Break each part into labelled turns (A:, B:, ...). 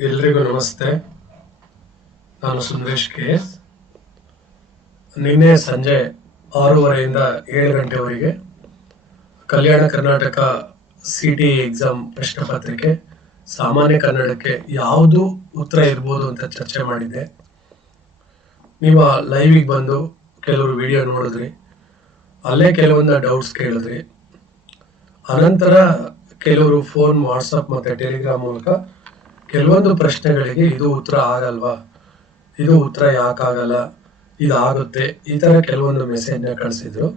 A: ಎಲ್ರಿಗೂ ನಮಸ್ತೆ. ನಾನು ಸುಂದೇಶ್ ಕೆ. ಎಸ್ ನಿನ್ನೆ ಸಂಜೆ ಆರೂವರೆಯಿಂದ ಏಳು ಗಂಟೆವರೆಗೆ Kalyana Karnataka C T exam ಪ್ರಶ್ನೆ ಪತ್ರಿಕೆ ಸಾಮಾನ್ಯ ಕನ್ನಡಕ್ಕೆ ಯಾವುದು ಉತ್ತರ ಇರ್ಬೋದು ಅಂತ ಚರ್ಚೆ ಮಾಡಿದ್ದೆ ನೀವು ಲೈವಿಗೆ ಬಂದು ಕೆಲವರು ವಿಡಿಯೋ ನೋಡಿದ್ರಿ. ಅಲ್ಲೇ ಕೆಲವೊಂದು ಡೌಟ್ಸ್ ಕೇಳಿದ್ರಿ. ಅನಂತರ ಕೆಲವರು ಫೋನ್ ವಾಟ್ಸಪ್ ಮತ್ತು ಟೆಲಿಗ್ರಾಮ್ ಮೂಲಕ ಕೆಲವೊಂದು ಪ್ರಶ್ನೆಗಳಿಗೆ ಇದು ಉತ್ತರ ಆಗಲ್ವಾ? ಇದು ಉತ್ತರ ಯಾಕಾಗಲ್ಲ? ಇದಾಗುತ್ತೆ. ಈ ತರ ಕೆಲವೊಂದು ಮೆಸೇಜ್ನ ಕಳಿಸಿದ್ರು.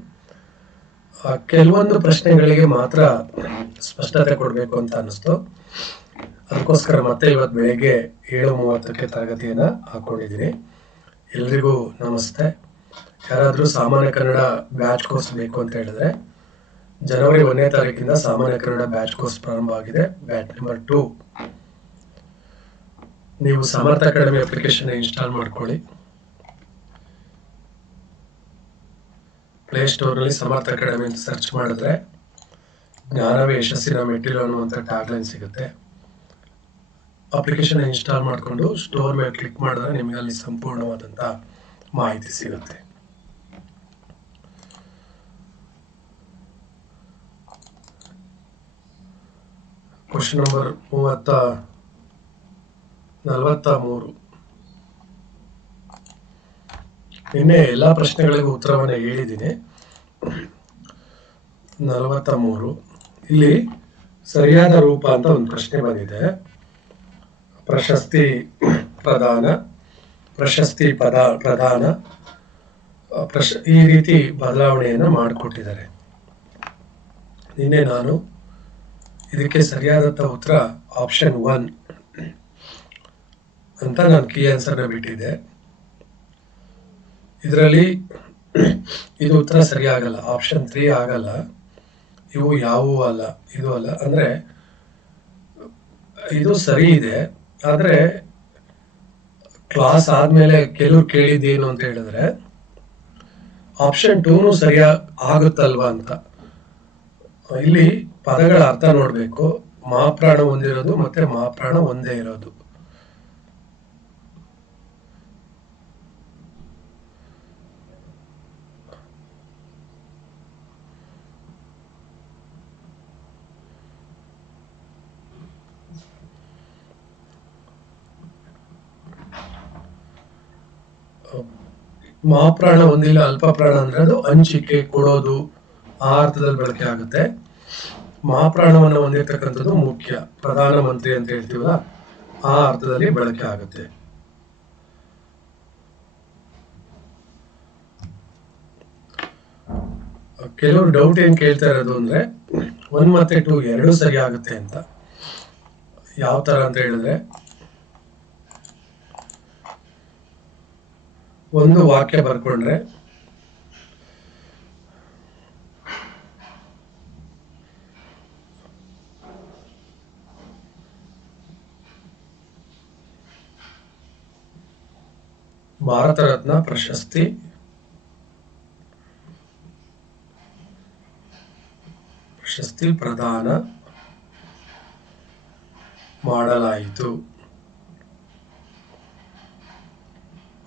A: ಕೆಲವೊಂದು ಪ್ರಶ್ನೆಗಳಿಗೆ ಮಾತ್ರ ಸ್ಪಷ್ಟತೆ ಕೊಡಬೇಕು ಅಂತ ಅನಿಸ್ತು ಅದಕ್ಕೋಸ್ಕರ ಮತ್ತೆ ಇವತ್ತು ಬೆಳಗ್ಗೆ ಏಳು ಮೂವತ್ತಕ್ಕೆ ತರಗತಿಯನ್ನ ಹಾಕ್ಕೊಂಡಿದ್ದೀನಿ ಎಲ್ರಿಗೂ ನಮಸ್ತೆ. ಯಾರಾದರೂ ಸಾಮಾನ್ಯ ಕನ್ನಡ ಬ್ಯಾಚ್ ಕೋರ್ಸ್ ಬೇಕು ಅಂತ ಹೇಳಿದ್ರೆ, ಜನವರಿ ಒಂದನೇ ತಾರೀಕಿಂದ ಸಾಮಾನ್ಯ ಕನ್ನಡ ಬ್ಯಾಚ್ ಕೋರ್ಸ್ ಪ್ರಾರಂಭ ಆಗಿದೆ. Batch number two. ನೀವು ಸಮರ್ಥ ಅಕಾಡೆಮಿ ಅಪ್ಲಿಕೇಶನ್ ಇನ್ಸ್ಟಾಲ್ ಮಾಡ್ಕೊಳ್ಳಿ. ಪ್ಲೇ ಸ್ಟೋರ್ನಲ್ಲಿ ಸಮರ್ಥ ಅಕಾಡೆಮಿ ಅಂತ ಸರ್ಚ್ ಮಾಡಿದ್ರೆ ಜ್ಞಾನವೇ ಯಶಸ್ಸಿನ ಮೆಟೀರಿಯಲ್ ಅನ್ನುವಂಥ ಟ್ಯಾಗ್ಲೈನ್ ಸಿಗುತ್ತೆ. ಅಪ್ಲಿಕೇಶನ್ ಇನ್ಸ್ಟಾಲ್ ಮಾಡಿಕೊಂಡು ಸ್ಟೋರ್ ಮೇಲೆ ಕ್ಲಿಕ್ ಮಾಡಿದ್ರೆ ನಿಮಗೆ ಅಲ್ಲಿ ಸಂಪೂರ್ಣವಾದಂಥ ಮಾಹಿತಿ ಸಿಗುತ್ತೆ. ಕ್ವಶನ್ ನಂಬರ್ ಮೂವತ್ತ ನಲವತ್ತ ಮೂರು ನಿನ್ನೆ ಎಲ್ಲ ಪ್ರಶ್ನೆಗಳಿಗೂ ಉತ್ತರವನ್ನು ಹೇಳಿದ್ದೀನಿ. ನಲವತ್ತ ಮೂರು ಇಲ್ಲಿ ಸರಿಯಾದ ರೂಪ ಅಂತ ಒಂದು ಪ್ರಶ್ನೆ ಬಂದಿದೆ. ಪ್ರಶಸ್ತಿ ಪ್ರದಾನ, ಪ್ರಶಸ್ತಿ ಪದ, ಪ್ರದಾನ, ಪ್ರಶ್, ಈ ರೀತಿ ಬದಲಾವಣೆಯನ್ನು ಮಾಡಿಕೊಟ್ಟಿದ್ದಾರೆ. ನಿನ್ನೆ ನಾನು ಇದಕ್ಕೆ ಸರಿಯಾದಂಥ ಉತ್ತರ ಆಪ್ಷನ್ ಒನ್. ಅಂತ ನಾನು ಕೀ ಆನ್ಸರ್ನ ಬಿಟ್ಟಿದ್ದೆ. ಇದರಲ್ಲಿ ಇದು ಉತ್ತರ ಸರಿ ಆಪ್ಷನ್ ತ್ರೀ ಆಗಲ್ಲ. ಇವು ಯಾವುವು ಅಲ್ಲ. ಇದು ಅಲ್ಲ. ಅಂದ್ರೆ ಇದು ಸರಿ ಇದೆ. ಆದ್ರೆ ಕ್ಲಾಸ್ ಆದ್ಮೇಲೆ ಕೆಲವ್ರು ಕೇಳಿದ್ದೇನು ಅಂತ ಹೇಳಿದ್ರೆ ಆಪ್ಷನ್ ಟೂನು ಸರಿಯಾ ಆಗುತ್ತಲ್ವಾ ಅಂತ. ಇಲ್ಲಿ ಪದಗಳ ಅರ್ಥ ನೋಡಬೇಕು. ಮಹಾಪ್ರಾಣ ಹೊಂದಿರೋದು ಮತ್ತೆ ಮಹಾಪ್ರಾಣ ಒಂದೇ ಇರೋದು. ಮಹಾಪ್ರಾಣ ಒಂದಿಲ್ಲ ಅಲ್ಪ ಪ್ರಾಣ ಅಂದ್ರೆ ಅದು ಹಂಚಿಕೆ, ಕೊಡೋದು, ಆ ಅರ್ಥದಲ್ಲಿ ಬಳಕೆ ಆಗುತ್ತೆ. ಮಹಾಪ್ರಾಣವನ್ನ ಹೊಂದಿರತಕ್ಕಂಥದ್ದು ಮುಖ್ಯ, ಪ್ರಧಾನ ಮಂತ್ರಿ ಅಂತ ಹೇಳ್ತೀವಲ್ಲ, ಆ ಅರ್ಥದಲ್ಲಿ ಬಳಕೆ ಆಗುತ್ತೆ. ಕೆಲವರು ಡೌಟ್ ಏನ್ ಕೇಳ್ತಾ ಇರೋದು ಅಂದ್ರೆ ಒನ್ ಮತ್ತೆ ಟೂ ಎರಡು ಸರಿ ಆಗುತ್ತೆ ಅಂತ. ಯಾವ ತರ ಅಂತ ಹೇಳಿದ್ರೆ ಒಂದು ವಾಕ್ಯ ಬರ್ಕೊಂಡ್ರೆ. ಭಾರತ ರತ್ನ ಪ್ರಶಸ್ತಿ. ಪ್ರಶಸ್ತಿ ಪ್ರದಾನ ಮಾಡಲಾಯಿತು.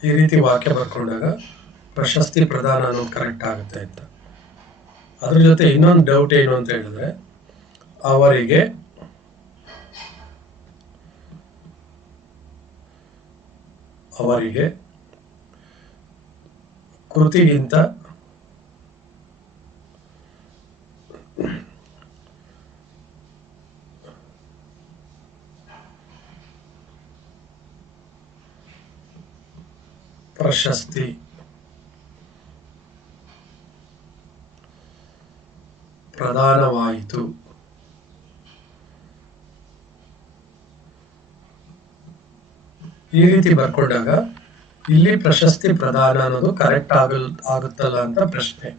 A: ಈ ರೀತಿ ವಾಕ್ಯ ಬರ್ಕೊಂಡಾಗ ಪ್ರಶಸ್ತಿ ಪ್ರದಾನ ಅನ್ನೋದು ಕರೆಕ್ಟ್ ಆಗುತ್ತೆ ಅಂತ. ಅದ್ರ ಜೊತೆ ಇನ್ನೊಂದು ಡೌಟ್ ಏನು ಅಂತ ಹೇಳಿದ್ರೆ, ಅವರಿಗೆ ಅವರಿಗೆ ಕೃತಿಗಿಂತ ಪ್ರಶಸ್ತಿ ಪ್ರದಾನವಾಯಿತು ಈ ರೀತಿ ಬರ್ಕೊಂಡಾಗ ಇಲ್ಲಿ ಪ್ರಶಸ್ತಿ ಪ್ರದಾನ ಅನ್ನೋದು ಕರೆಕ್ಟ್ ಆಗಲ್ ಆಗುತ್ತಲ್ಲ ಅಂತ ಪ್ರಶ್ನೆ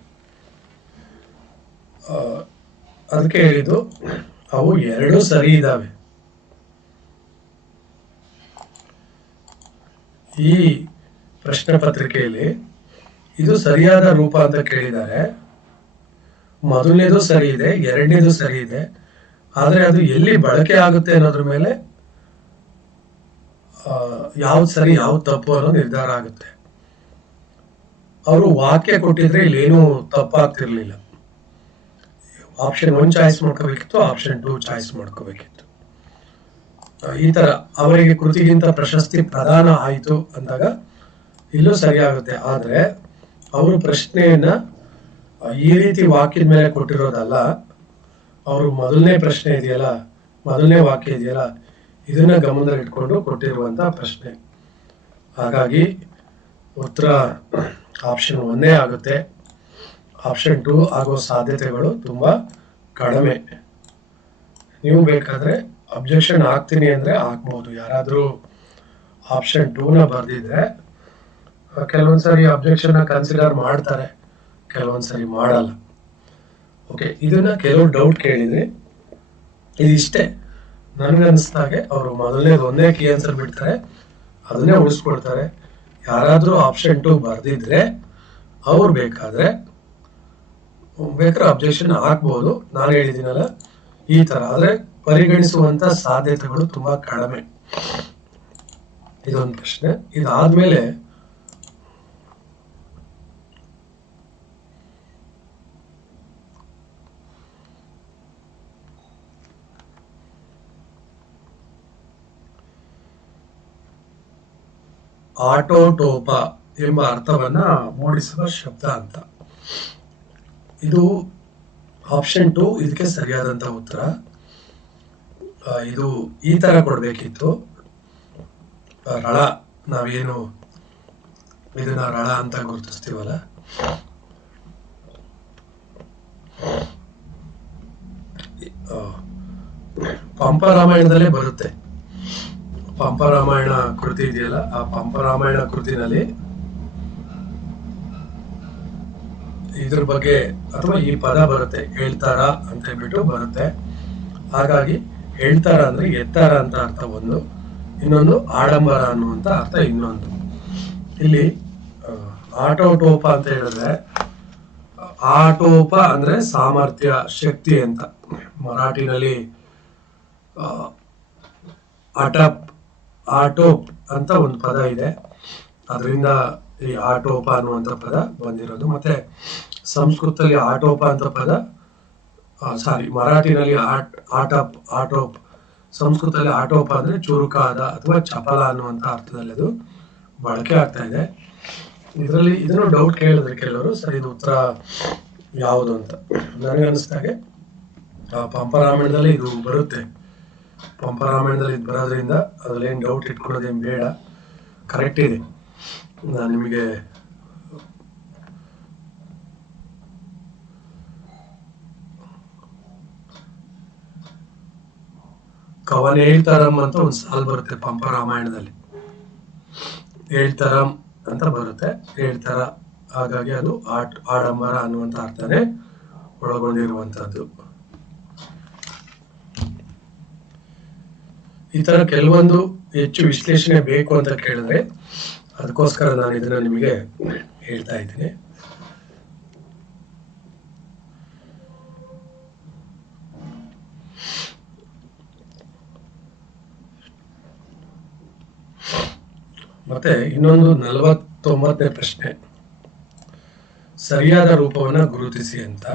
A: ಅದಕ್ಕೆ ಹೇಳಿದ್ದು ಅವು ಎರಡೂ ಸರಿ ಇದ್ದಾವೆ ಈ ಪ್ರಶ್ನೆ ಪತ್ರಿಕೆಯಲ್ಲಿ, ಇದು ಸರಿಯಾದ ರೂಪ ಅಂತ ಕೇಳಿದ್ದಾರೆ. ಮೊದಲನೇದು ಸರಿ ಇದೆ ಎರಡನೇದು ಸರಿ ಇದೆ ಆದ್ರೆ ಅದು ಎಲ್ಲಿ ಬಳಕೆ ಆಗುತ್ತೆ ಅನ್ನೋದ್ರ ಮೇಲೆ ಯಾವ್ದು ಸರಿ, ಯಾವ್ದು ತಪ್ಪು ಅನ್ನೋ ನಿರ್ಧಾರ ಆಗುತ್ತೆ. ಅವರು ವಾಕ್ಯ ಕೊಟ್ಟಿದ್ರೆ ಇಲ್ಲೇನು ತಪ್ಪಾಗ್ತಿರ್ಲಿಲ್ಲ. ಆಪ್ಷನ್ ಒನ್ ಚಾಯ್ಸ್ ಮಾಡ್ಕೋಬೇಕಿತ್ತು ಆಪ್ಷನ್ ಟೂ ಚಾಯ್ಸ್ ಮಾಡ್ಕೋಬೇಕಿತ್ತು. ಈ ತರ, ಅವರಿಗೆ ಕೃತಿಗಿಂತ ಪ್ರಶಸ್ತಿ ಪ್ರದಾನ ಆಯಿತು ಅಂದಾಗ ಇಲ್ಲೂ ಸರಿಯಾಗುತ್ತೆ. ಆದರೆ ಅವರು ಪ್ರಶ್ನೆಯನ್ನ ಈ ರೀತಿ ವಾಕ್ಯದ ಮೇಲೆ ಕೊಟ್ಟಿರೋದಲ್ಲ, ಅವರು ಮೊದಲನೇ ಪ್ರಶ್ನೆ ಇದೆಯಲ್ಲ, ಮೊದಲನೇ ವಾಕ್ಯ ಇದೆಯಲ್ಲ, ಇದನ್ನ ಗಮನದಲ್ಲಿ ಇಟ್ಕೊಂಡು ಕೊಟ್ಟಿರುವಂತ ಪ್ರಶ್ನೆ. ಹಾಗಾಗಿ ಉತ್ತರ ಆಪ್ಷನ್ ಒಂದೇ ಆಗುತ್ತೆ. ಆಪ್ಷನ್ ಟೂ ಆಗೋ ಸಾಧ್ಯತೆಗಳು ತುಂಬಾ ಕಡಿಮೆ. ನೀವು ಬೇಕಾದ್ರೆ ಅಬ್ಜೆಕ್ಷನ್ ಹಾಕ್ತೀನಿ ಅಂದ್ರೆ ಹಾಕ್ಬೋದು. ಯಾರಾದರೂ ಆಪ್ಷನ್ ಟೂನ ಬರ್ದಿದ್ರೆ ಕೆಲವೊಂದ್ಸರಿ ಅಬ್ಜೆಕ್ಷನ್ ಕನ್ಸಿಡರ್ ಮಾಡ್ತಾರೆ. ಕೆಲವೊಂದ್ಸರಿ ಮಾಡಲ್ಲ. ಓಕೆ ಇದನ್ನ ಕೆಲವು ಡೌಟ್ ಕೇಳಿದ್ರಿ, ಇದಿಷ್ಟೇ. ಹಾಗೆ ಅವರು ಮೊದಲನೇ ಒಂದೇ ಕೀ ಆನ್ಸರ್ ಬಿಡ್ತಾರೆ, ಅದನ್ನೇ ಉಳಿಸ್ಕೊಡ್ತಾರೆ ಯಾರಾದ್ರೂ ಆಪ್ಷನ್ ಟು ಬರ್ದಿದ್ರೆ, ಅವ್ರು ಬೇಕಾದ್ರೆ ಬೇಕಾದ್ರೆ ಅಬ್ಜೆಕ್ಷನ್ ಹಾಕ್ಬೋದು. ನಾನು ಹೇಳಿದ್ದೀನಲ್ಲ, ಈ ತರ. ಆದ್ರೆ ಪರಿಗಣಿಸುವಂತ ಸಾಧ್ಯತೆಗಳು ತುಂಬಾ ಕಡಿಮೆ. ಇದೊಂದು ಪ್ರಶ್ನೆ. ಇದಾದ್ಮೇಲೆ ಆಟೋಟೋಪ ಎಂಬ ಅರ್ಥವನ್ನ ಮೂಡಿಸುವ ಶಬ್ದ ಅಂತ. ಇದು ಆಪ್ಷನ್ ಟು ಇದಕ್ಕೆ ಸರಿಯಾದಂತ ಉತ್ತರ. ಇದು ಈ ತರ ಕೊಡಬೇಕಿತ್ತು. ರಳ ನಾವೇನು ಇದನ್ನ ರಳ ಅಂತ ಗುರುತಿಸ್ತೀವಲ್ಲ? ಪಂಪ ರಾಮಾಯಣದಲ್ಲೇ ಬರುತ್ತೆ. ಪಂಪ ರಾಮಾಯಣ ಕೃತಿ ಇದೆಯಲ್ಲ, ಆ ಪಂಪ ರಾಮಾಯಣ ಕೃತಿನಲ್ಲಿ ಇದ್ರ ಬಗ್ಗೆ ಅಥವಾ ಈ ಪದ ಬರುತ್ತೆ, ಹೇಳ್ತಾರ ಅಂತ ಹೇಳ್ಬಿಟ್ಟು ಬರುತ್ತೆ. ಹಾಗಾಗಿ ಹೇಳ್ತಾರ ಅಂದ್ರೆ ಎತ್ತಾರ ಅಂತ ಅರ್ಥ ಒಂದು, ಇನ್ನೊಂದು ಆಡಂಬರ ಅನ್ನುವಂತ ಅರ್ಥ ಇನ್ನೊಂದು. ಇಲ್ಲಿ ಆಟೋಟೋಪ ಅಂತ ಹೇಳಿದ್ರೆ, ಆಟೋಪ ಅಂದ್ರೆ ಸಾಮರ್ಥ್ಯ, ಶಕ್ತಿ ಅಂತ. ಮರಾಠಿನಲ್ಲಿ ಅಟಪ್ ಆಟೋಪ್ ಅಂತ ಒಂದು ಪದ ಇದೆ. ಅದರಿಂದ ಈ ಆಟೋಪ ಅನ್ನುವಂಥ ಪದ ಬಂದಿರೋದು. ಮತ್ತೆ ಸಂಸ್ಕೃತದಲ್ಲಿ ಆಟೋಪ ಅಂತ ಪದ ಸಾರಿ, ಮರಾಠಿನಲ್ಲಿ ಆಟ್, ಆಟಪ್, ಆಟೋಪ್, ಸಂಸ್ಕೃತದಲ್ಲಿ ಆಟೋಪ ಅಂದ್ರೆ ಚುರುಕಾದ ಅಥವಾ ಚಪಲ ಅನ್ನುವಂಥ ಅರ್ಥದಲ್ಲಿ ಅದು ಬಳಕೆ ಆಗ್ತಾ ಇದೆ. ಇದರಲ್ಲಿ ಇದನ್ನು ಡೌಟ್ ಕೇಳಿದ್ರೆ ಕೆಲವರು ಸರಿ, ಇದು ಉತ್ತರ ಯಾವುದು ಅಂತ. ನನಗೆ ಅನಿಸ್ದಾಗೆ ಆ ಪಂಪರಾಮಾಯಣದಲ್ಲಿ ಇದು ಬರುತ್ತೆ. ಪಂಪರಾಮಾಯಣದಲ್ಲಿ ಇದು ಬರೋದ್ರಿಂದ ಅದ್ರಲ್ಲೇನು ಡೌಟ್ ಇಟ್ಕೊಳ್ಳೋದೇನು ಬೇಡ. ಕರೆಕ್ಟ್ ಇದೆ. ನಾನು ನಿಮಗೆ ಕವನ ಹೇಳ್ತಾರಮ್ ಅಂತ ಒಂದು ಸಾಲ್ ಬರುತ್ತೆ ಪಂಪ ರಾಮಾಯಣದಲ್ಲಿ. ಹೇಳ್ತಾರಂ ಅಂತ ಬರುತ್ತೆ. ಹೇಳ್ತಾರ, ಹಾಗಾಗಿ ಅದು ಆಟ್ ಆಡಂಬರ ಅನ್ನುವಂಥ ಅರ್ಥನೇ ಒಳಗೊಂಡಿರುವಂತದ್ದು ಈ ತರ ಕೆಲವೊಂದು ಹೆಚ್ಚು ವಿಶ್ಲೇಷಣೆ ಬೇಕು ಅಂತ ಕೇಳಿದ್ರೆ ಅದಕ್ಕೋಸ್ಕರ ನಾನು ಇದನ್ನ ನಿಮಗೆ ಹೇಳ್ತಾ ಇದ್ದೀನಿ. ಮತ್ತೆ ಇನ್ನೊಂದು ನಲವತ್ತೊಂಬತ್ತನೇ ಪ್ರಶ್ನೆ. ಸರಿಯಾದ ರೂಪವನ್ನ ಗುರುತಿಸಿ ಅಂತ.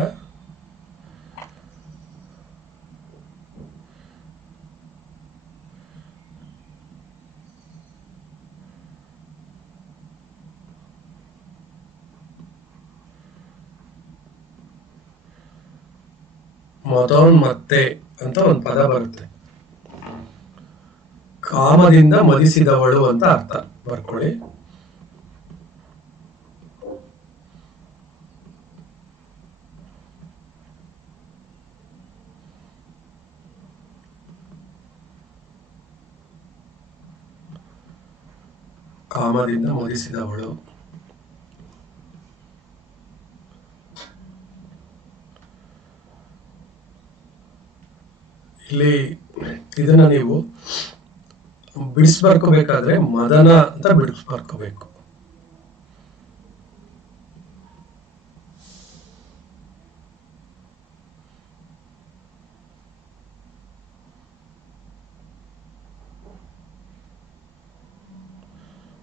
A: ಮದೋನ್ಮತ್ತೆ ಅಂತ ಒಂದು ಪದ ಬರುತ್ತೆ. ಕಾಮದಿಂದ ಮದಿಸಿದವಳು ಅಂತ ಅರ್ಥ. ಬರ್ಕೊಳ್ಳಿ. ಕಾಮದಿಂದ ಮದಿಸಿದವಳು ಇಲ್ಲಿ ಇದನ್ನ ನೀವು ಬಿಡಿಸ್ಬಾರ್ಕೋಬೇಕಾದ್ರೆ ಮದನ ಅಂತ ಬಿಡಿಸ್ಬಾರ್ಕೋಬೇಕು.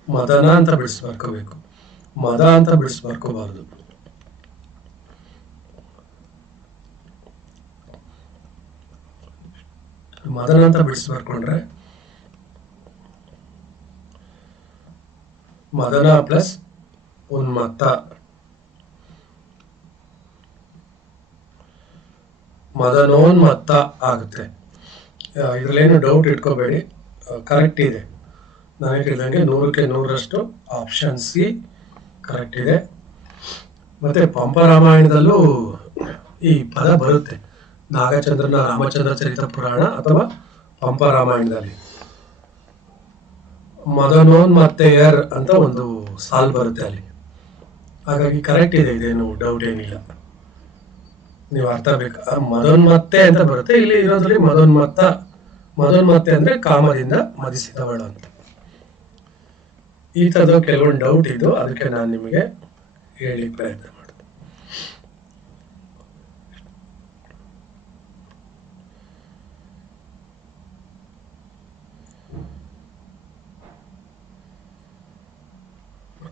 A: ಮದನ ಅಂತ ಬಿಡಿಸ್ಬಾರ್ಕೋಬೇಕು. ಮದ ಅಂತ ಬಿಡಿಸಿ ಬರ್ಕೋಬಾರ್ದು ಮದನ ಅಂತ ಬಿಡಿಸಿ ಬರ್ಕೊಂಡ್ರೆ ಮದನ ಪ್ಲಸ್ ಉನ್ಮತ್ತ ಮದನೋನ್ಮತ್ತ ಆಗುತ್ತೆ. ಇದರಲ್ಲೇನು ಡೌಟ್ ಇಟ್ಕೋಬೇಡಿ. ಕರೆಕ್ಟ್ ಇದೆ. ನಾನು ಹೇಳಿದಂಗೆ ನೂರಕ್ಕೆ ನೂರಷ್ಟು ಆಪ್ಷನ್ ಸಿ ಕರೆಕ್ಟ್ ಇದೆ. ಮತ್ತೆ ಪಂಪ ರಾಮಾಯಣದಲ್ಲೂ ಈ ಪದ ಬರುತ್ತೆ. ನಾಗಚಂದ್ರನ ರಾಮಚಂದ್ರ ಚರಿತ ಪುರಾಣ ಅಥವಾ ಪಂಪ ರಾಮಾಯಣದಲ್ಲಿ. ಮದನೋನ್ ಮತ್ತೆಯರ್ ಅಂತ ಒಂದು ಸಾಲ್ ಬರುತ್ತೆ ಅಲ್ಲಿ. ಹಾಗಾಗಿ ಕರೆಕ್ಟ್ ಇದೆ, ಇದೇನು ಡೌಟ್ ಏನಿಲ್ಲ. ನೀವು ಅರ್ಥ ಬೇಕು. ಮದನ್ ಮದೋನ್ಮತ್ತೆ ಅಂತ ಬರುತ್ತೆ. ಇಲ್ಲಿ ಇರೋದ್ರಲ್ಲಿ ಮದೋನ್ಮತ್ತ ಮದೋನ್ಮತ್ತೆ ಅಂದ್ರೆ ಕಾಮದಿಂದ ಮದಿಸಿದವಳು ಅಂತ. ಈ ತರದ ಕೆಲವೊಂದು ಡೌಟ್ ಇದು. ಅದಕ್ಕೆ ನಾನು ನಿಮಗೆ ಹೇಳಿ ಪ್ರಯತ್ನ.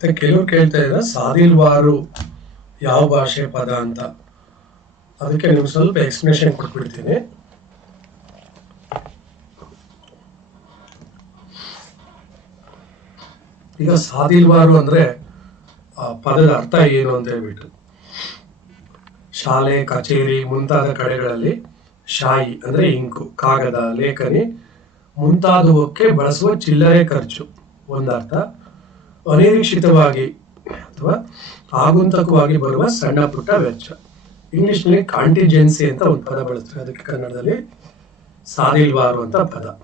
A: ಮತ್ತೆ ಕೆಲವ್ರು ಕೇಳ್ತಾ ಇದ್ದಾರೆ ಸಾದಿಲ್ವಾರು, ಯಾವ ಭಾಷೆ ಪದ ಅಂತ. ಅದಕ್ಕೆ ನಿಮ್ಗೆ ಸ್ವಲ್ಪ ಎಕ್ಸ್ಪ್ಲನೇಷನ್ ಕೊಟ್ಬಿಡ್ತೀನಿ. ಈಗ ಸಾದಿಲ್ವಾರು ಅಂದ್ರೆ, ಆ, ಪದದ ಅರ್ಥ ಏನು ಅಂತ ಹೇಳ್ಬಿಟ್ಟು. ಶಾಲೆ, ಕಚೇರಿ, ಮುಂತಾದ ಕಡೆಗಳಲ್ಲಿ ಶಾಯಿ ಅಂದ್ರೆ ಇಂಕು, ಕಾಗದ, ಲೇಖನಿ ಮುಂತಾದವಕ್ಕೆ ಬಳಸುವ ಚಿಲ್ಲರೆ ಖರ್ಚು. ಒಂದರ್ಥ ಅನಿರೀಕ್ಷಿತವಾಗಿ ಅಥವಾ ಆಗುಂತಕವಾಗಿ ಬರುವ ಸಣ್ಣ ಪುಟ್ಟ ವೆಚ್ಚ. ಇಂಗ್ಲಿಷ್ನಲ್ಲಿ ಕಾಂಟಿಜೆನ್ಸಿ ಅಂತ ಒಂದು ಪದ ಬಳಸ್ತಾರೆ. ಅದಕ್ಕೆ ಕನ್ನಡದಲ್ಲಿ ಸಾದಿಲ್ವಾರು ಅಂತ ಪದ.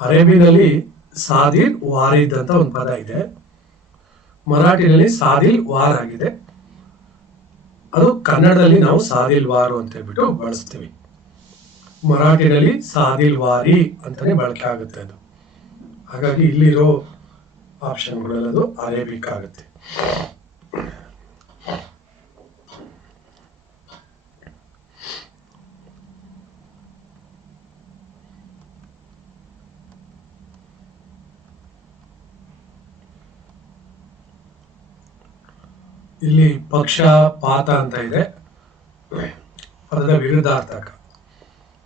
A: ಅರೇಬಿನಲ್ಲಿ ಸಾದಿಲ್ ವಾರಿದ್ ಅಂತ ಒಂದು ಪದ ಇದೆ. ಮರಾಠಿನಲ್ಲಿ ಸಾದಿಲ್ ವಾರ್ ಆಗಿದೆ. ಅದು ಕನ್ನಡದಲ್ಲಿ ನಾವು ಸಾದಿಲ್ ವಾರು ಅಂತ ಹೇಳ್ಬಿಟ್ಟು ಬಳಸ್ತೀವಿ. ಮರಾಠಿನಲ್ಲಿ ಸಾದಿಲ್ ವಾರಿ ಅಂತಾನೆ ಬಳಕೆ ಆಗುತ್ತೆ ಅದು. ಹಾಗಾಗಿ ಇಲ್ಲಿರೋ ಆಪ್ಷನ್ಗಳೆಲ್ಲದು ಅರೇಬಿಕ್ ಆಗುತ್ತೆ. ಇಲ್ಲಿ ಪಕ್ಷ, ಪಾತ ಅಂತ ಇದೆ. ಅದರ ವಿರುದ್ಧಾರ್ಥಕ.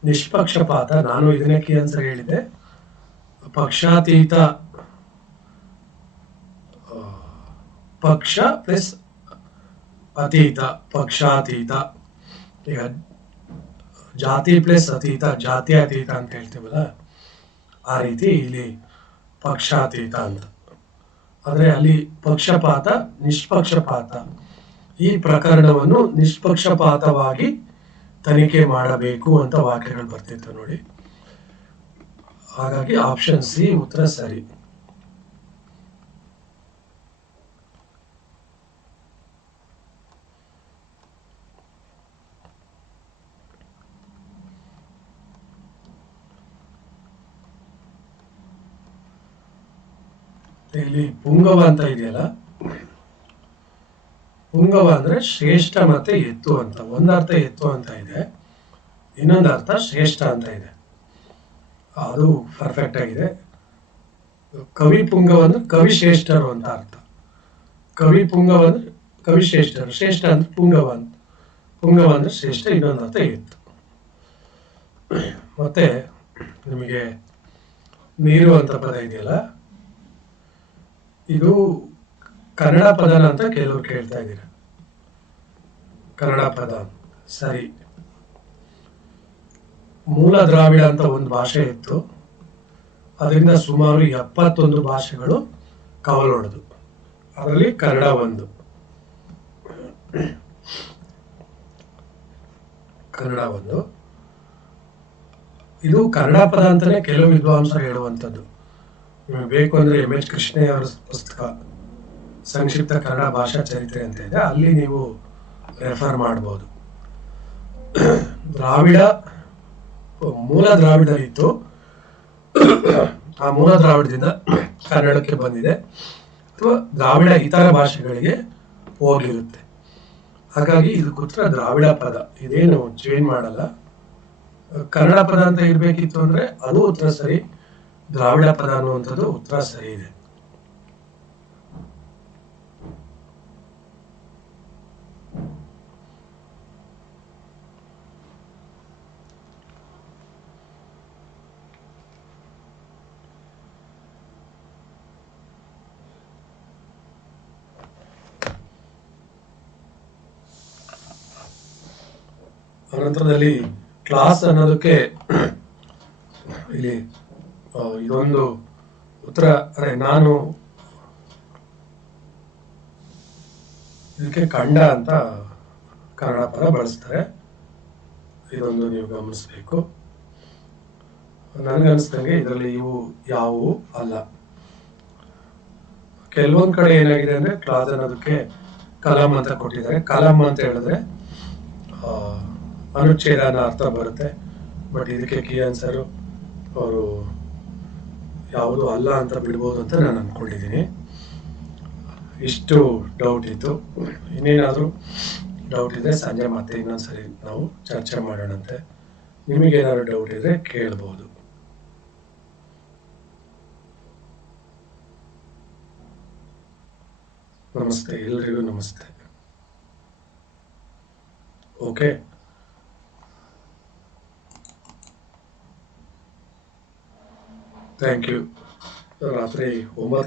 A: ನಿಷ್ಪಕ್ಷಪಾತ, ನಾನು ಇದನ್ನೇ ಕೇಳಿದೆ ಹೇಳಿದ್ದೆ ಪಕ್ಷಾತೀತ ಆ, ಪಕ್ಷ ಪ್ಲಸ್ ಅತೀತ, ಪಕ್ಷಾತೀತ. ಈಗ ಜಾತಿ ಪ್ಲಸ್ ಅತೀತ, ಜಾತಿ ಅತೀತ ಅಂತ ಹೇಳ್ತೀವಲ್ಲ, ಆ ರೀತಿ ಇಲ್ಲಿ ಪಕ್ಷಾತೀತ ಅಂತ. ಆದರೆ ಅಲ್ಲಿ ಪಕ್ಷಪಾತ, ನಿಷ್ಪಕ್ಷಪಾತ. ಈ ಪ್ರಕರಣವನ್ನು ನಿಷ್ಪಕ್ಷಪಾತವಾಗಿ ತನಿಖೆ ಮಾಡಬೇಕು ಅಂತ ವಾಕ್ಯಗಳು ಬರ್ತಿತ್ತು ನೋಡಿ. ಹಾಗಾಗಿ ಆಪ್ಷನ್ ಸಿ ಉತ್ತರ ಸರಿ. ಇಲ್ಲಿ ಪುಂಗವ ಅಂತ ಇದೆಯಲ್ಲ? ಪುಂಗವ ಅಂದ್ರೆ ಶ್ರೇಷ್ಠ ಮತ್ತೆ ಎತ್ತು ಅಂತ ಒಂದರ್ಥ ಎತ್ತು ಅಂತ ಇದೆ, ಇನ್ನೊಂದು ಅರ್ಥ ಶ್ರೇಷ್ಠ ಅಂತ ಇದೆ. ಅದು ಪರ್ಫೆಕ್ಟ್ ಆಗಿದೆ. ಕವಿ ಪುಂಗವ ಅಂದ್ರೆ ಕವಿ ಶ್ರೇಷ್ಠರು ಅಂತ ಅರ್ಥ. ಕವಿ ಪುಂಗವ ಅಂದ್ರೆ ಕವಿ ಶ್ರೇಷ್ಠರು, ಶ್ರೇಷ್ಠ ಅಂದ್ರೆ ಪುಂಗವ ಅಂತ. ಪುಂಗವ ಅಂದ್ರೆ ಶ್ರೇಷ್ಠ, ಇನ್ನೊಂದು ಅರ್ಥ ಎತ್ತು. ಮತ್ತೆ ನಿಮಗೆ ನೀರು ಅಂತ ಪದ ಇದೆಯಲ್ಲ? ಇದು ಕನ್ನಡ ಪದ ಅಂತ ಕೆಲವರು ಕೇಳ್ತಾ ಇದ್ದೀರ? ಕನ್ನಡ ಪದ. ಸರಿ. ಮೂಲ ದ್ರಾವಿಡ ಅಂತ ಒಂದು ಭಾಷೆ ಇತ್ತು. ಅದರಿಂದ ಸುಮಾರು ಎಪ್ಪತ್ತೊಂದು ಭಾಷೆಗಳು ಕವಲೊಡೆದು ಅದರಲ್ಲಿ ಕನ್ನಡ ಒಂದು. ಕನ್ನಡ ಒಂದು. ಇದು ಕನ್ನಡ ಪದ ಅಂತಾನೆ ಕೆಲವು ವಿದ್ವಾಂಸರು ಹೇಳುವಂಥದ್ದು. ಬೇಕು ಅಂದರೆ ಎಂ ಎಚ್ ಕೃಷ್ಣಯ್ಯ ಅವರ ಪುಸ್ತಕ, ಸಂಕ್ಷಿಪ್ತ ಕನ್ನಡ ಭಾಷಾ ಚರಿತ್ರೆ ಅಂತ ಇದೆ. ಅಲ್ಲಿ ನೀವು ರೆಫರ್ ಮಾಡ್ಬೋದು. ದ್ರಾವಿಡ, ಮೂಲ ದ್ರಾವಿಡ ಇತ್ತು ಆ ಮೂಲ ದ್ರಾವಿಡದಿಂದ ಕನ್ನಡಕ್ಕೆ ಬಂದಿದೆ. ಅಥವಾ ದ್ರಾವಿಡ ಇತರ ಭಾಷೆಗಳಿಗೆ ಹೋಗಿರುತ್ತೆ. ಹಾಗಾಗಿ ಇದು ದ್ರಾವಿಡ ಪದ. ಇದೇನು ಚೇಂಜ್ ಮಾಡಲ್ಲ. ಕನ್ನಡ ಪದ ಅಂತ ಇರಬೇಕಿತ್ತು ಅಂದ್ರೆ ಅದು ಉತ್ತರ ಸರಿ. ದ್ರಾವಿಡ ಪದ ಅನ್ನುವಂಥದ್ದು ಉತ್ತರ ಸರಿ ಇದೆ. ಅನಂತರದಲ್ಲಿ ಕ್ಲಾಸ್ ಅನ್ನೋದಕ್ಕೆ ಇಲ್ಲಿ ಇದೊಂದು ಉತ್ತರ ಅದೇ ನಾನು ಇದಕ್ಕೆ ಕಂಡ ಅಂತ ಕನ್ನಡ ಪದ ಬಳಸ್ತಾರೆ. ಇದೊಂದು ನೀವು ಗಮನಿಸಬೇಕು. ನನಗನ್ಸ್ದಂಗೆ ಇದರಲ್ಲಿ ಇವು ಯಾವುವು ಅಲ್ಲ. ಕೆಲವೊಂದು ಕಡೆ ಏನಾಗಿದೆ ಅಂದ್ರೆ ಕ್ಲಾಸ್ ಅನ್ನೋದಕ್ಕೆ ಕಲಂ ಅಂತ ಕೊಟ್ಟಿದ್ದಾರೆ. ಕಲಂ ಅಂತ ಹೇಳಿದ್ರೆ ಆ, ಅನುಚ್ಛೇದ ಅನ್ನೋ ಅರ್ಥ ಬರುತ್ತೆ. ಬಟ್ ಇದಕ್ಕೆ ಕೀ ಆನ್ಸರು ಅವರು ಯಾವುದು ಅಲ್ಲ ಅಂತ ಬಿಡ್ಬೋದು ಅಂತ ನಾನು ಅಂದ್ಕೊಂಡಿದ್ದೀನಿ ಇಷ್ಟು ಡೌಟ್ ಇತ್ತು. ಇನ್ನೇನಾದರೂ ಡೌಟ್ ಇದ್ರೆ ಸಂಜೆ ಮತ್ತೆ ಇನ್ನೊಂದ್ಸರಿ ನಾವು ಚರ್ಚೆ ಮಾಡೋಣಂತೆ. ನಿಮಗೇನಾದ್ರು ಡೌಟ್ ಇದ್ರೆ ಕೇಳ್ಬೋದು. ನಮಸ್ತೆ, ಎಲ್ರಿಗೂ ನಮಸ್ತೆ. ಓಕೆ ಥ್ಯಾಂಕ್ ಯು ರಾತ್ರಿ ಒಂಬತ್ತು